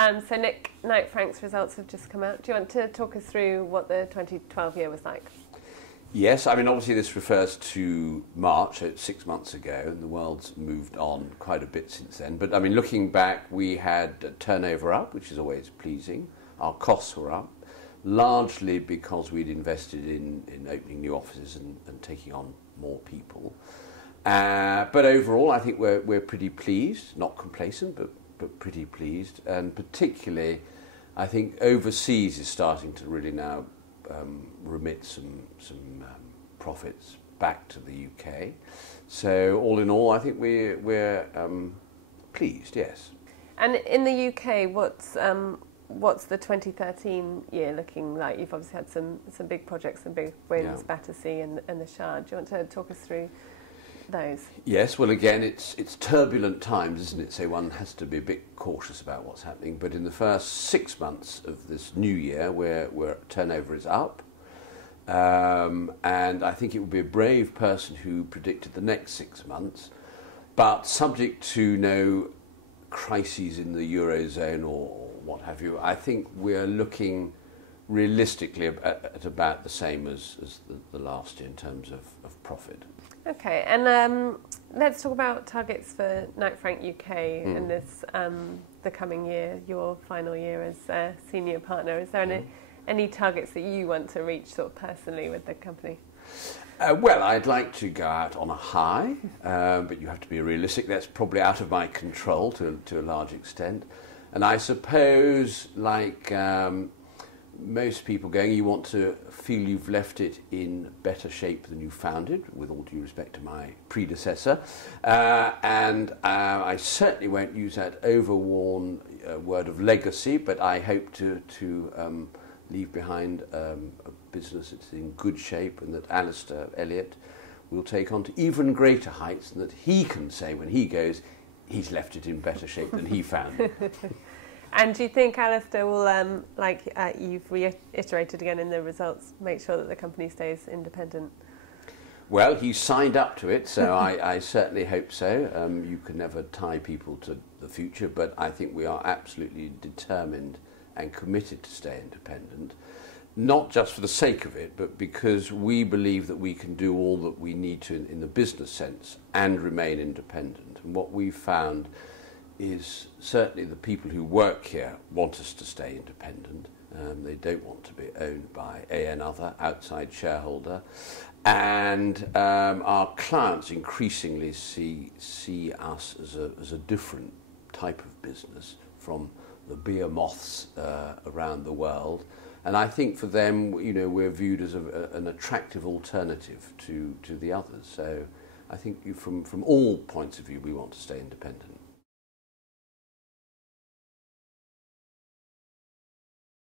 So Nick, Knight Frank's results have just come out. Do you want to talk us through what the 2012 year was like? Yes, I mean, obviously this refers to March, 6 months ago, and the world's moved on quite a bit since then. But, I mean, looking back, we had turnover up, which is always pleasing. Our costs were up, largely because we'd invested in opening new offices and taking on more people. But overall, I think we're pretty pleased, not complacent, but pretty pleased. And particularly, I think overseas is starting to really now remit some profits back to the UK. So all in all, I think we're pleased, yes. And in the UK, what's the 2013 year looking like? You've obviously had some big projects, some big wins, Battersea and the Shard. Do you want to talk us through those? Yes, well, again, it's turbulent times, isn't it? So one has to be a bit cautious about what's happening. But in the first 6 months of this new year, where turnover is up, and I think it would be a brave person who predicted the next 6 months, but subject to no crises in the Eurozone or what have you, I think we're looking realistically at about the same as the last year in terms of profit. Okay, and let's talk about targets for Knight Frank UK in this the coming year, your final year as a senior partner. Is there any targets that you want to reach sort of personally with the company? Well, I'd like to go out on a high, but you have to be realistic. That's probably out of my control to a large extent. And I suppose, like most people going, you want to feel you've left it in better shape than you found it, with all due respect to my predecessor. And I certainly won't use that overworn word of legacy, but I hope to leave behind a business that's in good shape and that Alistair Elliott will take on to even greater heights, and that he can say when he goes, he's left it in better shape than he found it. And do you think Alistair will, you've reiterated again in the results, make sure that the company stays independent? Well, he's signed up to it, so I certainly hope so. You can never tie people to the future, but I think we are absolutely determined and committed to stay independent, not just for the sake of it, but because we believe that we can do all that we need to in the business sense and remain independent. And what we've found is certainly the people who work here want us to stay independent. They don't want to be owned by another outside shareholder. And our clients increasingly see us as a different type of business from the behemoths around the world. And I think for them, we're viewed as an attractive alternative to the others. So I think from all points of view, we want to stay independent.